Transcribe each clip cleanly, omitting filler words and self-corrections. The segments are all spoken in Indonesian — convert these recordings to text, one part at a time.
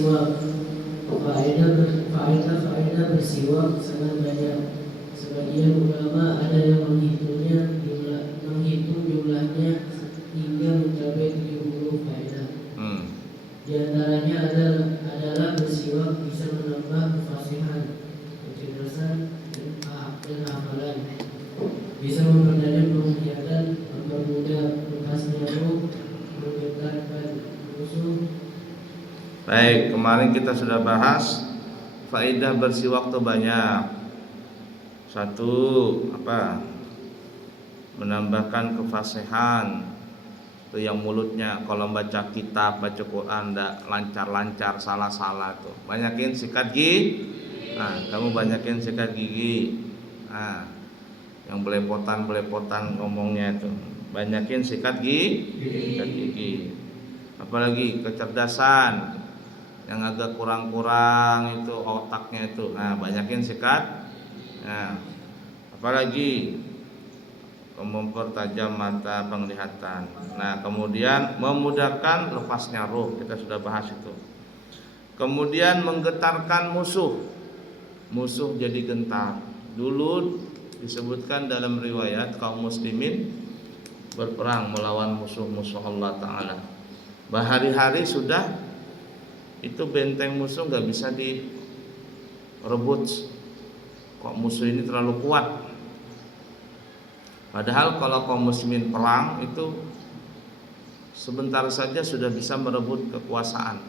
bersiwak. Faedah bersiwak sangat banyak. Sebagian ulama ada yang menghitung jumlahnya hingga mencapai 70 faedah. Di antaranya adalah bersiwak bisa menambah kefasihan, kecerdasan, dan hafalan. Bisa memperdalam penglihatan, mempermudah lepasnya roh, menggetarkan musuh. Baik, kemarin kita sudah bahas faedah bersiwak itu banyak. Satu, menambahkan kefasihan. Itu yang mulutnya kalau baca kitab, baca Quran enggak lancar-lancar, salah-salah tuh. Banyakin sikat gigi. Nah, kamu banyakin sikat gigi. Nah, yang belepotan ngomongnya itu. Banyakin sikat gigi. Apalagi kecerdasan. Yang agak kurang itu otaknya itu. Nah, banyakin sikat. Nah, apalagi mempertajam mata penglihatan. Nah, kemudian memudahkan lepasnya roh, kita sudah bahas itu. Kemudian menggetarkan musuh jadi gentar. Dulu disebutkan dalam riwayat kaum muslimin berperang melawan musuh-musuh Allah Ta'ala. Berhari-hari sudah itu benteng musuh gak bisa direbut. Kok musuh ini terlalu kuat. Padahal kalau kaum muslimin perang itu sebentar saja sudah bisa merebut kekuasaan.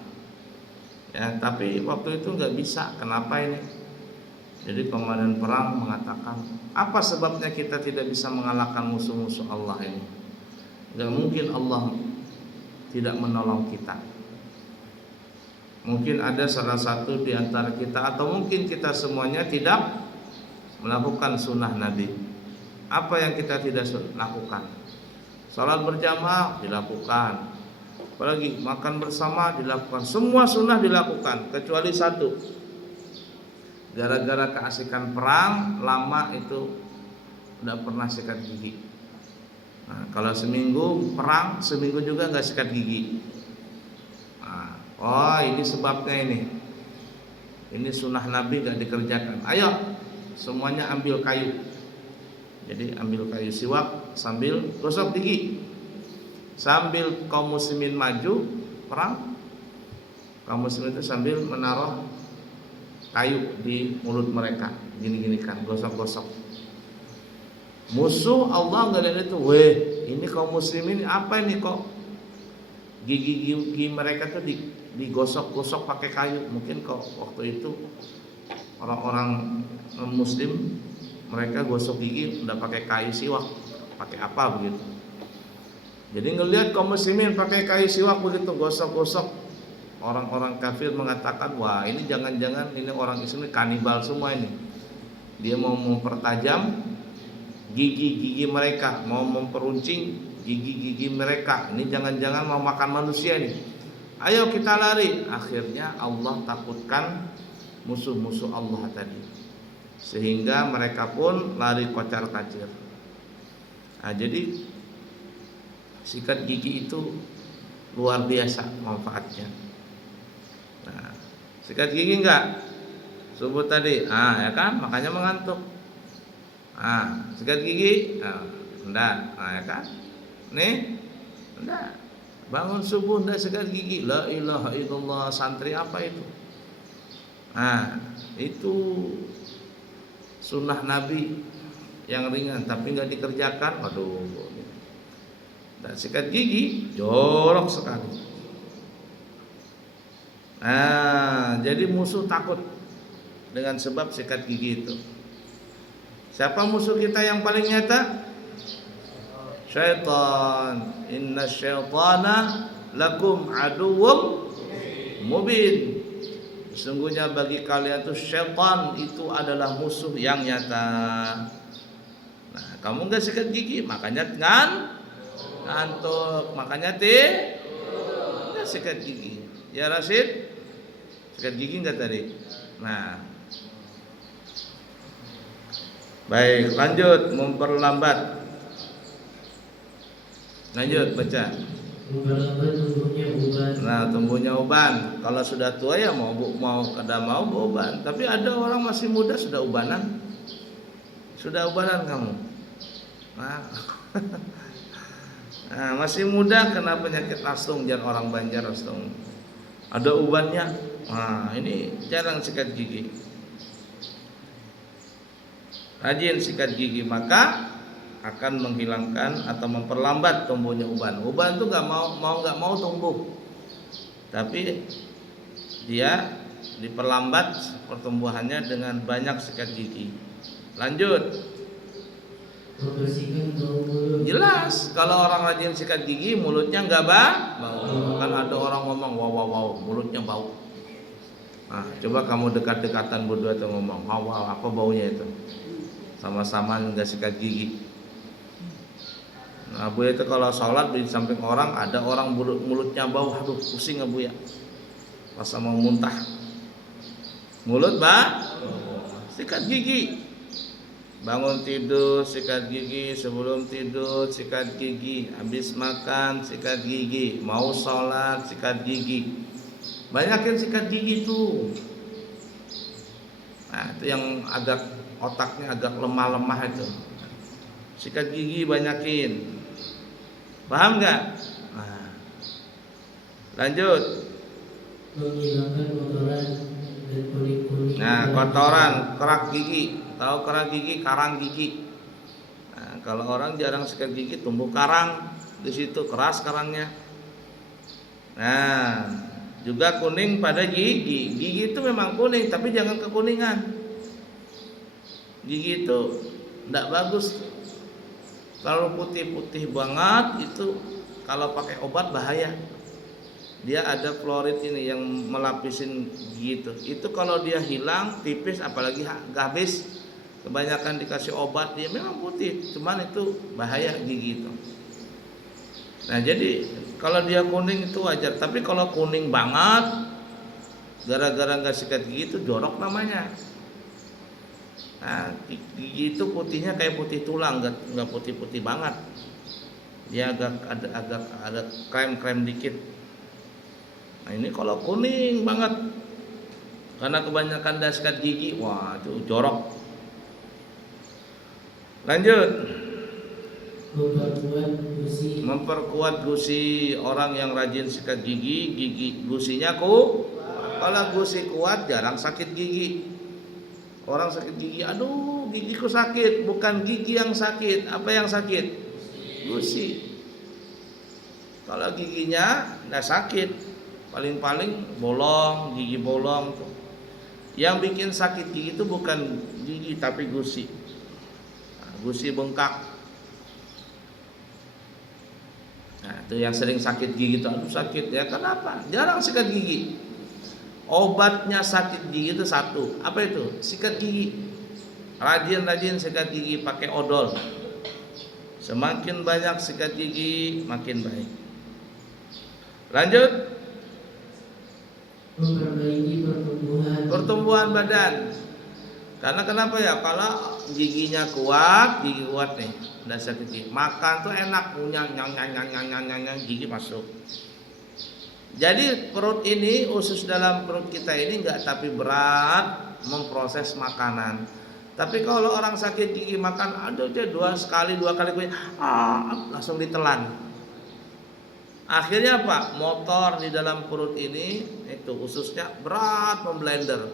Ya, tapi waktu itu nggak bisa. Kenapa ini? Jadi komandan perang mengatakan, apa sebabnya kita tidak bisa mengalahkan musuh-musuh Allah ini? Nggak mungkin Allah tidak menolong kita. Mungkin ada salah satu di antara kita atau mungkin kita semuanya tidak melakukan sunnah Nabi. Apa yang kita tidak lakukan? Salat berjamaah dilakukan. Apalagi makan bersama dilakukan. Semua sunnah dilakukan kecuali satu. Gara-gara keasikan perang lama itu tidak pernah sikat gigi. Nah, kalau seminggu perang, seminggu juga nggak sikat gigi. Nah, oh ini sebabnya ini. Ini sunnah Nabi nggak dikerjakan. Ayo semuanya ambil kayu. Jadi ambil kayu siwak sambil gosok gigi. Sambil kaum muslimin maju perang, kaum muslimin itu sambil menaruh kayu di mulut mereka, gini-gini kan, gosok-gosok. Musuh Allah nggak lihat itu, ini kaum muslimin apa ini kok gigi mereka tuh digosok-gosok pakai kayu. Mungkin kok waktu itu orang-orang muslim mereka gosok gigi udah pakai kayu siwak, pakai apa begitu. Jadi ngelihat kaum muslimin pakai kayu siwak begitu gosok-gosok, orang-orang kafir mengatakan, wah ini jangan-jangan ini orang Islam ini kanibal semua ini. Dia mau mempertajam gigi-gigi mereka, mau memperuncing gigi-gigi mereka. Ini jangan-jangan mau makan manusia ini. Ayo kita lari. Akhirnya Allah takutkan musuh-musuh Allah tadi, sehingga mereka pun lari kocar-kacir. Nah, jadi sikat gigi itu luar biasa manfaatnya. Nah, sikat gigi enggak? Subuh tadi, ya kan, makanya mengantuk. Sikat gigi, enggak, ya kan? Nih, enggak. Bangun subuh enggak sikat gigi, la ilaha illallah, santri apa itu? Itu sunnah Nabi yang ringan tapi nggak dikerjakan, waduh. Dan sikat gigi jorok sekali. Jadi musuh takut dengan sebab sikat gigi itu. Siapa musuh kita yang paling nyata? Syaitan. Inna syaitana lakum aduwwum mubin. Sesungguhnya bagi kalian itu syaitan itu adalah musuh yang nyata. Nah, kamu enggak sikat gigi, makanya ngantuk, makanya enggak sikat gigi. Ya Rasid, sikat gigi enggak tadi? Nah, baik, lanjut memperlambat. Lanjut baca. memperlambat tumbuhnya uban. Nah, tumbuhnya uban. Kalau sudah tua ya mau kada mau beruban. Tapi ada orang masih muda sudah ubanan. Sudah ubanan kamu. Nah, nah masih muda kena penyakit langsung, jangan orang Banjar langsung. Ada ubannya. Nah, ini jarang sikat gigi. Rajin sikat gigi maka akan menghilangkan atau memperlambat tumbuhnya uban. Uban itu nggak mau tumbuh, tapi dia diperlambat pertumbuhannya dengan banyak sikat gigi. Lanjut. Membersihkan bau mulut. Jelas kalau orang rajin sikat gigi mulutnya nggak bau. Kan ada orang ngomong wow mulutnya bau. Nah, coba kamu dekat-dekatan berdua tuh ngomong wow apa baunya itu? Sama-sama nggak sikat gigi. Nah, Bu itu kalau sholat di samping orang ada orang mulutnya bau, aduh pusing Bu ya. Masa mau muntah. Mulut sikat gigi. Bangun tidur sikat gigi, sebelum tidur sikat gigi, habis makan sikat gigi, mau sholat sikat gigi. Banyakin sikat gigi tuh. Nah, itu yang agak otaknya agak lemah-lemah itu. Sikat gigi banyakin. Paham nggak? Nah, lanjut. Menghilangkan kotoran dan kulit-kulit. Nah, kotoran, kerak gigi. Tahu kerak gigi, karang gigi. Nah, kalau orang jarang sikat gigi, tumbuh karang di situ, keras karangnya. Nah, juga kuning pada gigi. Gigi itu memang kuning, tapi jangan kekuningan. Gigi itu tidak bagus. Kalau putih-putih banget itu kalau pakai obat bahaya. Dia ada fluorid ini yang melapisin gigi itu. Itu kalau dia hilang tipis, apalagi habis kebanyakan dikasih obat dia memang putih, cuman itu bahaya gigi itu. Nah jadi kalau dia kuning itu wajar, tapi kalau kuning banget gara-gara nggak sikat gigi itu jorok namanya. Nah, gigi itu putihnya kayak putih tulang, nggak putih-putih banget. Dia agak ada krem-krem dikit. Nah, ini kalau kuning banget karena kebanyakan sikat gigi, wah itu jorok. Lanjut. Memperkuat gusi. Orang yang rajin sikat gigi gusinya kalau gusi kuat jarang sakit gigi. Orang sakit gigi, aduh gigiku sakit, bukan gigi yang sakit, apa yang sakit? Gusi. Kalau giginya nggak sakit, paling-paling bolong, gigi bolong tuh. Yang bikin sakit gigi itu bukan gigi tapi gusi. Nah, gusi bengkak. Nah, itu yang sering sakit gigi itu, aduh sakit ya, kenapa? Jarang sikat gigi. Obatnya sakit gigi itu satu, apa itu? Sikat gigi. Rajin-rajin sikat gigi pakai odol. Semakin banyak sikat gigi makin baik. Lanjut. Memperbaiki pertumbuhan badan. Karena kenapa ya? Kalau giginya kuat, gigi kuat nih, udah sakit gigi. Makan tuh enak, nyang gigi masuk. Jadi perut ini, usus dalam perut kita ini enggak tapi berat memproses makanan. Tapi kalau orang sakit gigi makan, aduh dia dua kali langsung ditelan. Akhirnya apa? Motor di dalam perut ini itu ususnya berat memblender.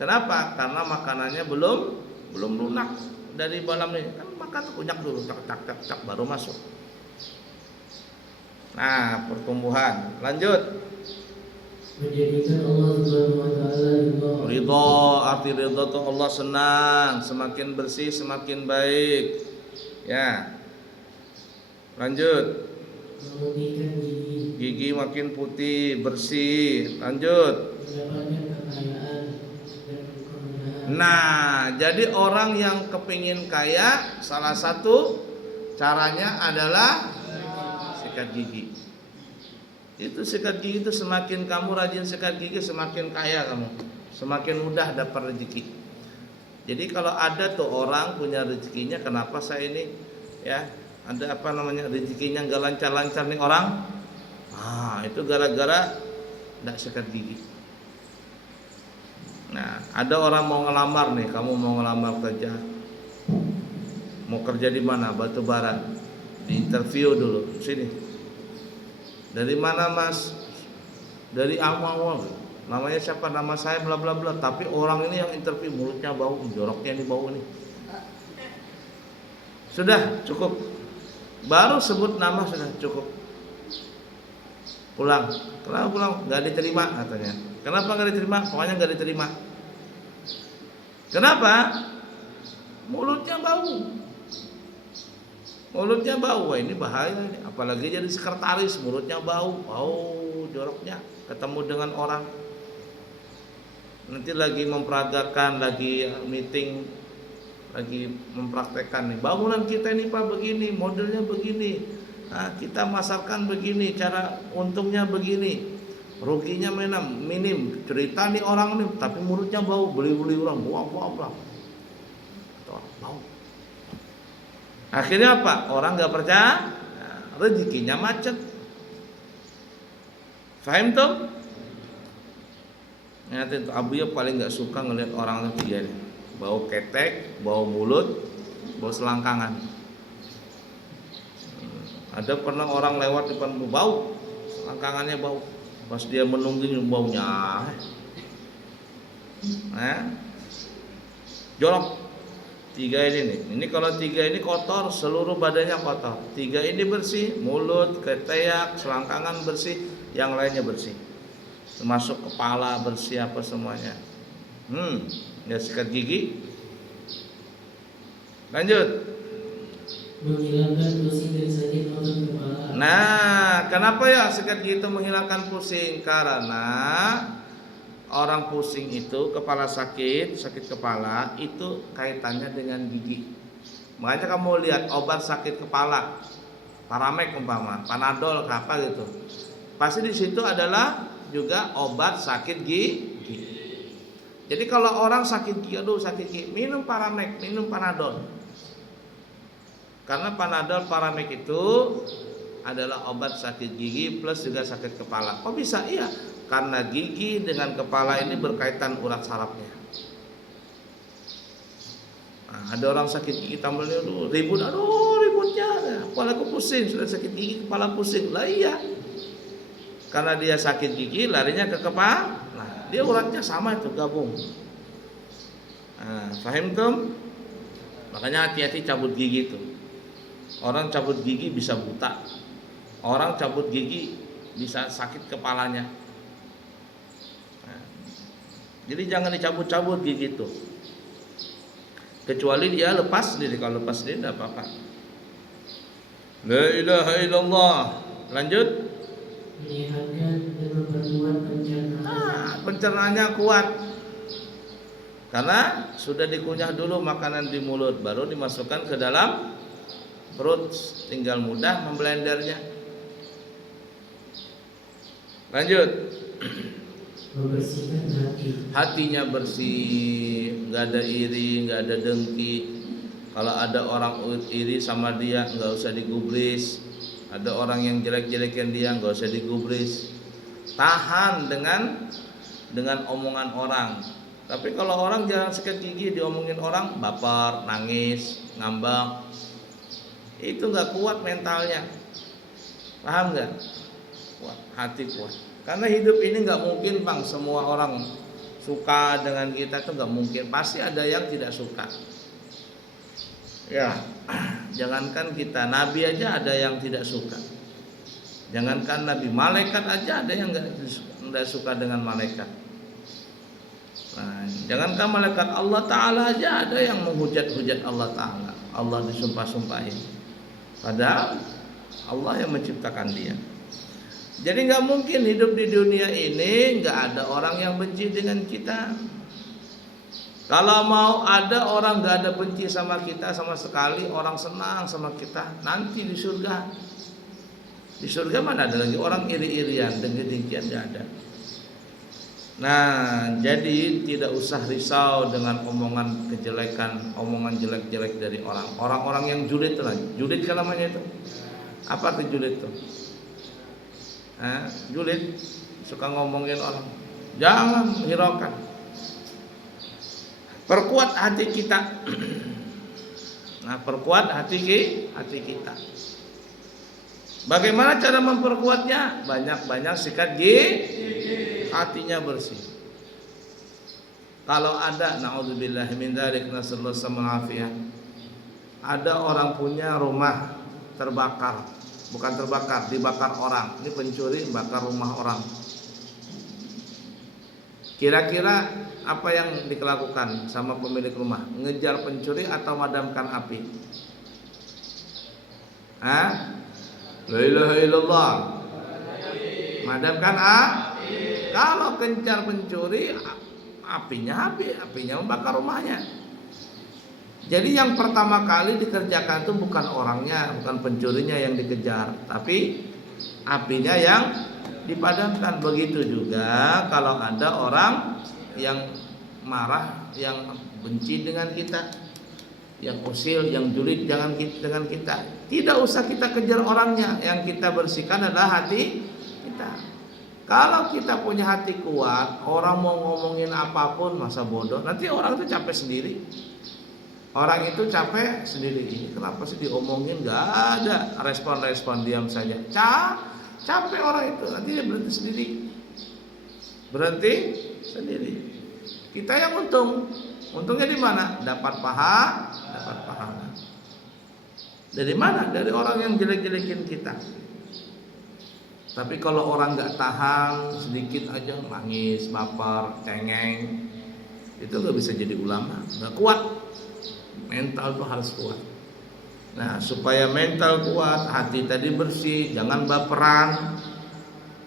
Kenapa? Karena makanannya belum lunak dari dalam ini. Kan makan tuh kunyak dulu, tak baru masuk. Nah, pertumbuhan. Lanjut. Menjadikan Allah Subhanahu wa taala ridho. Arti ridho itu Allah senang, semakin bersih semakin baik. Ya. Lanjut. Memutihkan gigi. Gigi makin putih, bersih. Lanjut. Mendapatkan kekayaan dan kemudahan. Nah, jadi orang yang kepingin kaya, salah satu caranya adalah sikat gigi. Itu sikat gigi itu semakin kamu rajin sikat gigi semakin kaya kamu, semakin mudah dapat rezeki. Jadi kalau ada tuh orang punya rezekinya, kenapa saya ini ya ada apa namanya, rezekinya nggak lancar-lancar nih orang. Itu gara-gara tidak sikat gigi. Nah, ada orang mau ngelamar nih, kamu mau ngelamar kerja. Mau kerja di mana? Batu bara. Di interview dulu. Sini. Dari mana, Mas? Dari awal. Namanya siapa? Nama saya bla bla bla. Tapi orang ini yang interview mulutnya bau, joroknya ini bau ini. Sudah, cukup. Baru sebut nama sudah cukup. Pulang. Kenapa pulang? Gak diterima katanya. Kenapa gak diterima? Pokoknya gak diterima. Kenapa? Mulutnya bau. Mulutnya bau. Wah, ini bahaya ini. Apalagi jadi sekretaris, mulutnya bau. Joroknya. Ketemu dengan orang. Nanti lagi memperagakan, lagi meeting, lagi mempraktekkan nih. Bangunan kita ini Pak begini, modelnya begini. Kita masarkan begini, cara untungnya begini. Ruginya minim. Cerita nih orang nih, tapi mulutnya bau, beli-beli orang, bau. Bau. Akhirnya apa? Orang nggak percaya, rezekinya macet. Faham tuh? Nanti Abu ya paling nggak suka ngelihat orang tiga ini, bau ketek, bau mulut, bau selangkangan. Ada pernah orang lewat depan bau, selangkangannya bau. Pas dia menunggu baunya, jorok. Tiga ini nih. Ini kalau tiga ini kotor, seluruh badannya kotor. Tiga ini bersih, mulut, ketiak, selangkangan bersih, yang lainnya bersih. Termasuk kepala bersih apa semuanya. Ya sikat gigi. Lanjut. Menghilangkan pusing dan sakit otot kepala. Nah, kenapa ya sikat gigi itu menghilangkan pusing? Karena orang pusing itu, kepala sakit kepala itu kaitannya dengan gigi. Makanya kamu lihat obat sakit kepala, Paramek umpama, Panadol apa gitu. Pasti di situ adalah juga obat sakit gigi. Jadi kalau orang sakit gigi, sakit gigi, minum Paramek, minum Panadol. Karena Panadol, Paramek itu adalah obat sakit gigi plus juga sakit kepala. Kok bisa? Iya, karena gigi dengan kepala ini berkaitan urat sarafnya. Ada orang sakit gigi tambahnya ributnya, kepala aku pusing, sudah sakit gigi, kepala pusing. Lah iya, karena dia sakit gigi larinya ke kepala. Dia uratnya sama itu gabung. Faham tuh? Makanya hati-hati cabut gigi itu. Orang cabut gigi bisa buta. Orang cabut gigi bisa sakit kepalanya. Jadi jangan dicabut-cabut gigi itu. Kecuali dia lepas sendiri. Kalau lepas sendiri tidak apa-apa. La ilaha illallah. Lanjut. Menyehatkan dan memperkuat pencernaan. Pencernaannya kuat. Karena sudah dikunyah dulu makanan di mulut, baru dimasukkan ke dalam perut, tinggal mudah memblendernya. Lanjut. Membersihkan hati. Hatinya bersih, nggak ada iri, nggak ada dengki. Kalau ada orang iri sama dia, nggak usah digubris. Ada orang yang jelek-jelekin dia, nggak usah digubris. Tahan dengan omongan orang. Tapi kalau orang jarang sikat gigi, diomongin orang, baper, nangis, ngambek, itu nggak kuat mentalnya. Paham nggak? Kuat, hati kuat. Karena hidup ini nggak mungkin bang, semua orang suka dengan kita tuh nggak mungkin. Pasti ada yang tidak suka. Ya, jangankan kita, Nabi aja ada yang tidak suka. Jangankan Nabi, malaikat aja ada yang nggak suka dengan malaikat. Nah, jangankan malaikat, Allah Ta'ala aja ada yang menghujat-hujat Allah Ta'ala. Allah disumpah-sumpahin. Padahal Allah yang menciptakan dia. Jadi nggak mungkin hidup di dunia ini nggak ada orang yang benci dengan kita. Kalau mau ada orang nggak ada benci sama kita sama sekali, orang senang sama kita, nanti di surga. Di surga mana ada lagi orang iri-irian, dengki-dengkian, nggak ada. Nah, jadi tidak usah risau dengan omongan kejelekan, omongan jelek-jelek dari orang. Orang-orang yang julid itu lah, julid kan namanya itu. Apa itu julid itu? Julid suka ngomongin orang. Jangan hiraukan. Perkuat hati kita. Nah, perkuat hati kita. Bagaimana cara memperkuatnya? Banyak-banyak sikat gigi, hatinya bersih. Kalau ada, naudzubillah min dzalik, nasallallahu alaihi, ada orang punya rumah terbakar, bukan terbakar, dibakar orang. Ini pencuri bakar rumah orang. Kira-kira apa yang dilakukan sama pemilik rumah? Ngejar pencuri atau madamkan api? La ilaha illallah. Madamkan api. Kalau kencar pencuri, apinya membakar rumahnya. Jadi yang pertama kali dikerjakan itu bukan orangnya, bukan pencurinya yang dikejar, tapi apinya yang dipadamkan. Begitu juga kalau ada orang yang marah, yang benci dengan kita, yang usil, yang julid dengan kita. Tidak usah kita kejar orangnya, yang kita bersihkan adalah hati kita. Kalau kita punya hati kuat, orang mau ngomongin apapun masa bodoh, nanti orang itu capek sendiri. Orang itu capek sendiri. Ini kenapa sih diomongin, gak ada respon-respon, diam saja. Capek orang itu, nanti dia berhenti sendiri. Kita yang untung. Untungnya di mana? Dapat pahala. Dari mana? Dari orang yang jelek-jelekin kita. Tapi kalau orang nggak tahan, sedikit aja nangis, baper, cengeng, itu nggak bisa jadi ulama, nggak kuat. Mental tuh harus kuat. Nah, supaya mental kuat, hati tadi bersih, jangan baperan.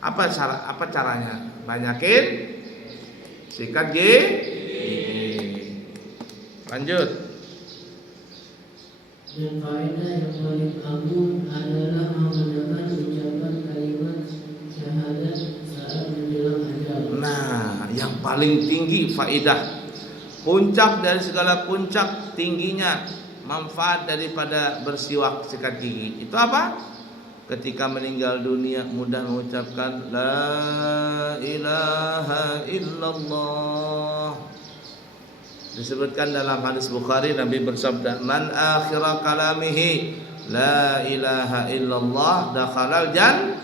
Apa caranya? Banyakin sikat gigi. Lanjut. Dan faedah yang paling agung adalah menggunakan ucapan kalimat syahadat saat menjelang ajal. Nah, yang paling tinggi faedah, puncak dari segala puncak tingginya manfaat daripada bersiwak sikat gigi itu apa? Ketika meninggal dunia mudah mengucapkan la ilaha illallah. Disebutkan dalam hadis Bukhari, Nabi bersabda, man akhira kalamihi la ilaha illallah dakhalal jannah.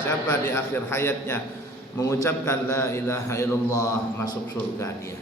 Siapa di akhir hayatnya mengucapkan la ilaha illallah, masuk surga dia.